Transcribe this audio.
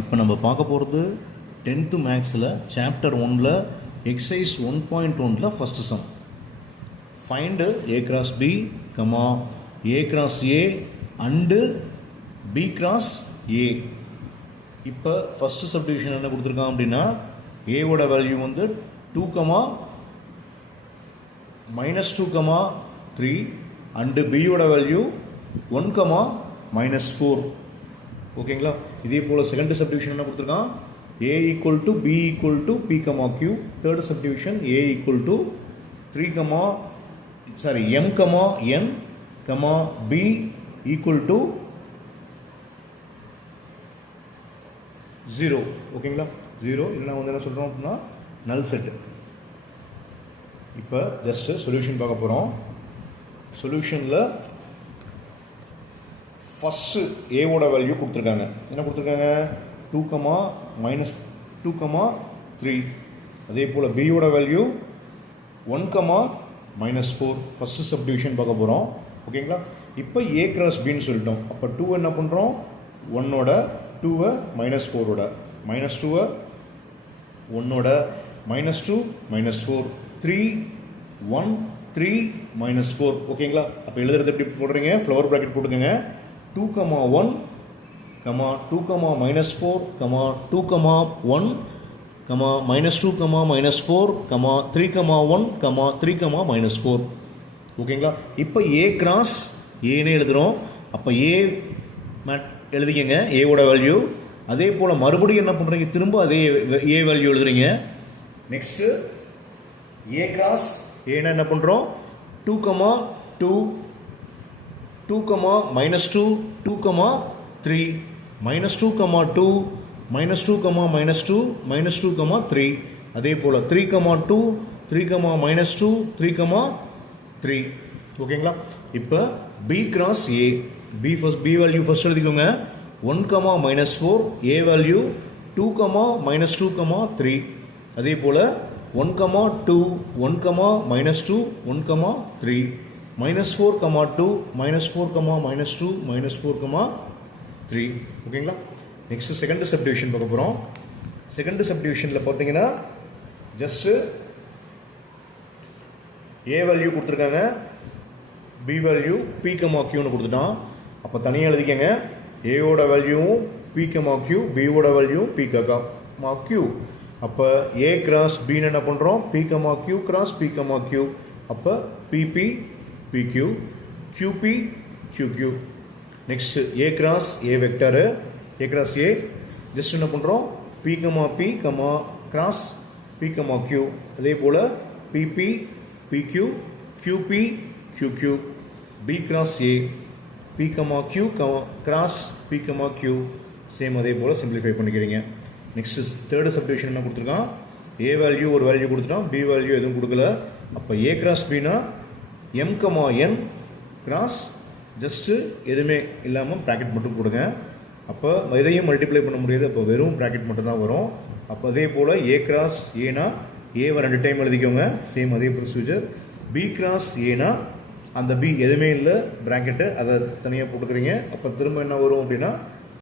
இப்போ நம்ம பார்க்க போகிறது 10th மேக்ஸில் சாப்டர் 1ல் எக்ஸசைஸ் 1.1ல் first sum. Find A cross B comma A cross A and B cross A. இப்போ ஃபஸ்ட்டு சப்டிவிஷன் என்ன கொடுத்துருக்கான் அப்படின்னா ஏவோட வேல்யூ வந்து 2, -2, 3 அண்டு பியோட வேல்யூ 1, -4. ஓகேங்களா? இதே போல் செகண்ட் சப்டிவிஷன் என்ன கொடுத்துருக்கான் a equal to B equal to B comma Q. Third subdivision a equal to 3, m, n, b equal to 0. ஓகேங்களா? 0 இல்லைனா வந்து என்ன சொல்கிறோம் அப்படின்னா நல் செட்டு. இப்போ ஜஸ்ட்டு சொல்யூஷன் பார்க்க போகிறோம். சொல்யூஷனில் ஃபஸ்ட்டு ஏவோட வேல்யூ கொடுத்துருக்காங்க. என்ன கொடுத்துருக்காங்க? 2, -2, 3. அதே போல் பியோட வேல்யூ 1, -4. ஃபஸ்ட்டு சப்டிவிஷன் பார்க்க போகிறோம். ஓகேங்களா? இப்போ ஏ கிராஸ் பின்னு சொல்லிட்டோம். அப்போ 2 என்ன பண்ணுறோம்? 1ஓட 2 -4ஓட -2 1ஓட -2 -4 3 1 3 -4. ஓகேங்களா? அப்போ எழுதுறது எப்படி போடுறீங்க? ஃப்ளவர் ப்ராக்கெட் போட்டுக்கோங்க. 2, 1, 2, -4, 2, 1, -2, -4, 3, 1, 3, -4. ஓகேங்களா? இப்போ ஏ கிராஸ் ஏன்னு எழுதுகிறோம். அப்போ ஏ எழுதிக்கங்க ஏவோட வேல்யூ. அதே போல் மறுபடியும் என்ன பண்ணுறீங்க? திரும்ப அதே ஏ வேல்யூ எழுதுறீங்க. நெக்ஸ்ட்டு ஏ கிராஸ் ஏன்னா என்ன பண்ணுறோம்? 2, 2, 2, -2, 2, 3, -2, 2, -2, -2, -2, 3. அதே போல் 3, 2, 3, -2, 3, 3. ஓகேங்களா? இப்போ B cross A. B value first எழுதிக்கோங்க. 1, -4, ஏ வேல்யூ 2, -2, 3. அதே போல் 1, 2, 1, -2, 1, 3, -4, 2, -4, -2, -4, 3. ஓகேங்களா? நெக்ஸ்ட்டு செகண்ட் சப்டிவிஷன் பார்க்க போகிறோம். செகண்ட் சப்டிவிஷனில் பார்த்தீங்கன்னா ஜஸ்ட்டு ஏ வேல்யூ கொடுத்துருக்காங்க, பி வேல்யூ பி கியூன்னு கொடுத்துட்டான். அப்போ தனியாக எழுதிக்கங்க. ஏவோட வேல்யூவும் பி கியூ, பியோட வேல்யூவும் பி கியூ. அப்போ ஏ கிராஸ் பின்னு என்ன பண்ணுறோம்? P Q cross P Q. அப்போ P P P Q, Q P Q. Next A cross A vector. A cross A just என்ன பண்ணுறோம்? P cross P Q. அதே போல் P P P Q, Q P Q. P cross A P Q cross P Q. Same அதே போல் simplify பண்ணிக்கிறீங்க. Next third subdivision என்ன கொடுத்துருக்கான்? A value ஒரு வேல்யூ கொடுத்துட்டான், பி வேல்யூ எதுவும் கொடுக்கல. அப்போ ஏ கிராஸ் பின்னா m, n கிராஸ் ஜஸ்ட்டு எதுவுமே இல்லாமல் ப்ராக்கெட் மட்டும் கொடுங்க. அப்போ இதையும் மல்டிப்ளை பண்ண முடியாது. அப்போ வெறும் ப்ராக்கெட் மட்டும்தான் வரும். அப்போ அதே போல் ஏ கிராஸ் ஏனா ஏவை 2 டைம் எழுதிக்கோங்க. சேம் அதே ப்ரொசீஜர். பி கிராஸ் ஏனா அந்த பி எதுவுமே இல்லை ப்ராக்கெட்டு, அதை தனியாக போட்டுக்கிறீங்க. அப்போ திரும்ப என்ன வரும் அப்படின்னா